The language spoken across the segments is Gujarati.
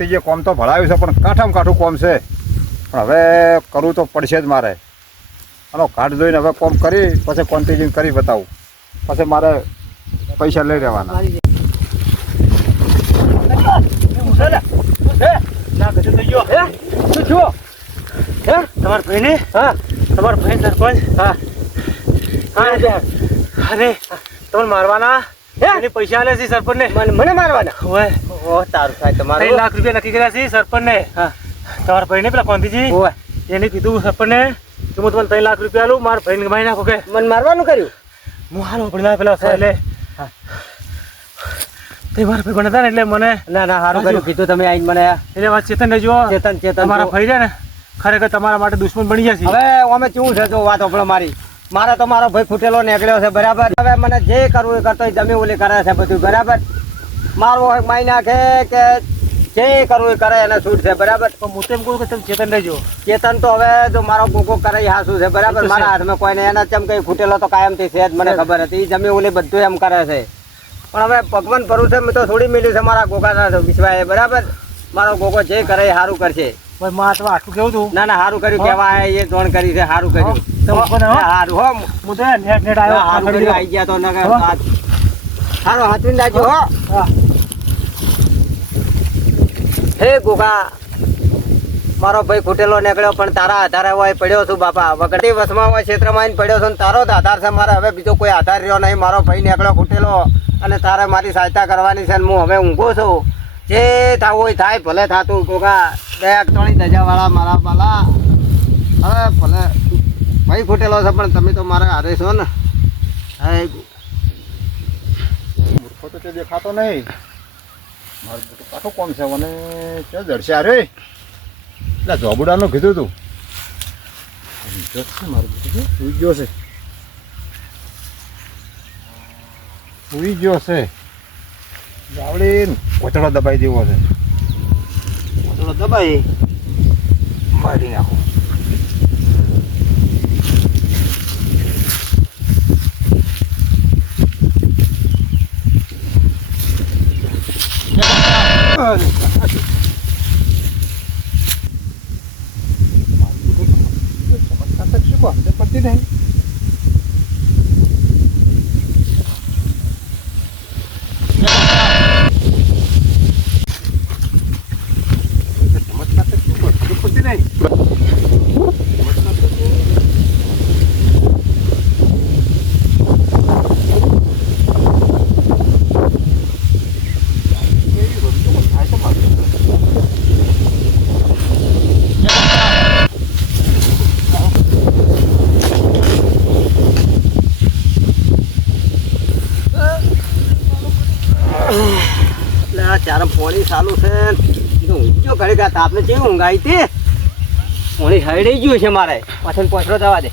જે કોમ તો ભળાવ્યું છે પણ કાઠામાં કાઠું કોમ છે, પણ હવે કરવું તો પડશે જ મારે. આનો ઘાટ જોઈને હવે કોમ કરી પછી કોન્ટિન્યુ કરી બતાવું, પછી મારે પૈસા લઈ રહેવાના. તમારા ભાઈને તમારા ભાઈ સરપંચ અરે તમને મારવાના એને પૈસા આલે છે સરપંચ ને. મને મારવાના હોય તારું થાય તમારું. 3 લાખ રૂપિયા નક્કી કર્યા છે સરપંચ ને. તમારા ભાઈને પેલા કોંતીજી એને કીધું સરપંચ ને કે હું તમને 3 લાખ રૂપિયા આલું, મારા ભાઈને ગમાઈ નાખો કે. મને મારવાનું કર્યું. હું હાલો પડી પેલા એટલે તે મારા ભાઈ ભણતા ને એટલે મને ના સારું કર્યું કીધું તમે આઈને મને. એટલે વાત ચેતન રહેજો. ચેતન તમારા ભાઈ છે ને ખરેખર તમારા માટે દુશ્મન બની જશે. હવે અમે કેવું છે જો વાત આપણો મારી મારે તો મારો ભાઈ ફૂટેલો નીકળ્યો છે બરાબર. હવે મને જે કરવું એ કરતો જમી ઓલી કરે છે બધું બરાબર. મારવો હોય માઈ નાખે કે જે કરવું એ કરે એને છૂટ છે બરાબર. તો હું તો એમ કહું કે તમે ચેતન રહેજો. ચેતન તો હવે જો મારો ગોગો કરે હાસું છે બરાબર. મારા હાથમાં કોઈ નહીં. એના ચમ કઈ ફૂટેલો તો કાયમથી છે જ મને ખબર હતી. જમી ઓલી બધું એમ કરે છે પણ હવે ભગવાન ભરું છે મેં તો છોડી મેલ્યું છે મારા ગોગાના વિશ્વાએ બરાબર. મારો ગોગો જે કરે એ સારું કરશે. ભાઈ માં તો આટલું કેવું તું. ના સારું કર્યું કહેવાય એ જોણ કરી છે સારું કર્યું. સારું હો હું તો નેટ આવ્યો આવી ગયા તો સારો હાથવીને રાખજો હો. હે ગોગા મારો ભાઈ ફૂટેલો નીકળ્યો પણ તારા આધારે હોય પડ્યો છું બાપા. વગડતી વસમાં હોય ક્ષેત્રમાં આવીને પડ્યો છું તારો જ આધાર છે મારે. હવે બીજો કોઈ આધાર રહ્યો નહીં. મારો ભાઈ નીકળ્યો ફૂટેલો અને તારે મારી સહાયતા કરવાની છે. હું હવે ઊંઘો છું. જે થવું હોય થાય ભલે થાતું ગોગા. દયા તોણી ધજાવાળા મારા બાલા. હવે ભલે ભાઈ ફૂટેલો છે પણ તમે તો મારા હારે છો ને. મૂર્ખો તો તે દેખાતો નહીં. મારું બધું કાઠું કોમ છે મને ક્યાં જડશે અરે એટલે જોબુડાનું કીધું તું મારું બધું સુઈ ગયો છે. સુઈ ગયો છે ગાવડી કોચડો દબાઈ દેવો છે. કોચડો દબાઈ મારી નાખો. પડતી નહીં. ચાર પોણી ચાલુ છે ઊંચો ઘડી ગયા તાપને જેવી ઊંઘાઈ તે પોણી હરડી ગયું છે મારે. પાછળ પોછડો જવા દે.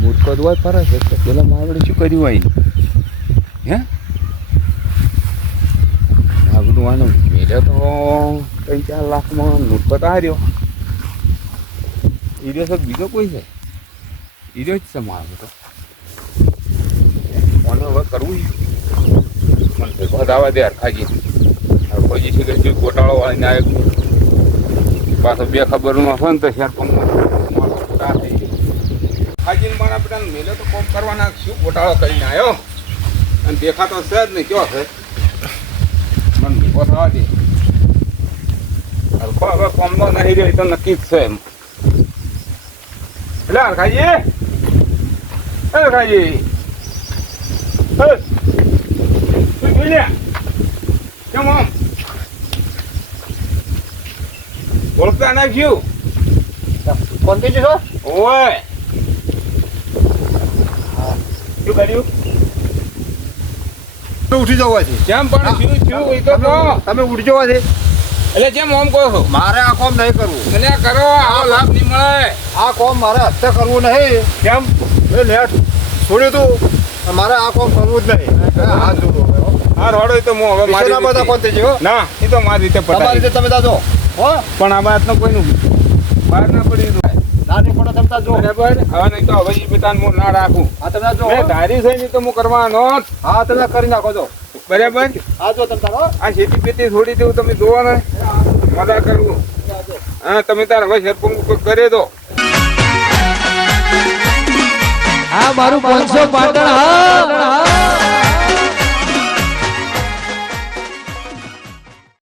મૂર્ખો જ હોય ફરક છે પેલા માવડે શું કર્યું હોય હે બધું આનો મેળ્યો તો 3-4 લાખમાં મૂર્ખો તો હાર્યો. ઈર્યો છે બીજો કોઈ છે? ઈર્યો જ છે મારો તો. મને હવે કરવું મને ભેગો દાવા દે હરખાજી. હરખોજી છે કે શું ગોટાળો વાળીને આવ્યો પાછો બે ખબરમાં હોય ને તો શેર પણ હાજીને મારા બેટાને મેળ્યો તો કોમ કરવાના શું ગોટાળો કરીને આવ્યો અને દેખાતો છે જ નહીં. કયો છે મને ભેગો થવા દે. હરખો હવે કોમનો નહીં રહ્યો તો નક્કી જ છે એમ. એટલે હરખાજી હરખાજી શું જોઈ લે કેમ આમ ઓળખતા નાખ્યું કોણ કીધું છો? ઓય શું કર્યું? ઉઠી જવા છે. કેમ પણ શું થયું એ તો કહો. તમે ઉઠી જવા છે એટલે જેમ ઓમ કહો છો. મારે આ કોમ નહીં કરવું. એટલે કરો આવો લાભ નહીં મળે. આ કોમ મારે હત્યા કરવું નહીં. કેમ એ નેટ છોડ્યું તું મારે આ કોમ કરવું જ નહીં. હાથ જોડો હા રોડો તો હું હવે વિશે ના બધા મારી કોંતીજી હો ના એ તો મારી રીતે તમારી પટાવી રીતે તમે દાદો હો પણ આ વાતનો કોઈનું બહાર ના પડી રહ્યું. ના નહીં પડો તમે દાદો બરાબર હવે નહીં તો હવે એ બેટાને હું ના રાખું હા તમે દાદો મેં ધારી છે નહીં તો હું કરવાનો જ. હા તમે કરી નાખો છો બરાબર હા જો તમે તારો આ ખેતી પેતી છોડી દેવું તમે જોવો ને મજા કરવું હા તમે તાર હવે સરપંચ કરે તો આ મારું 500 પાટણ હા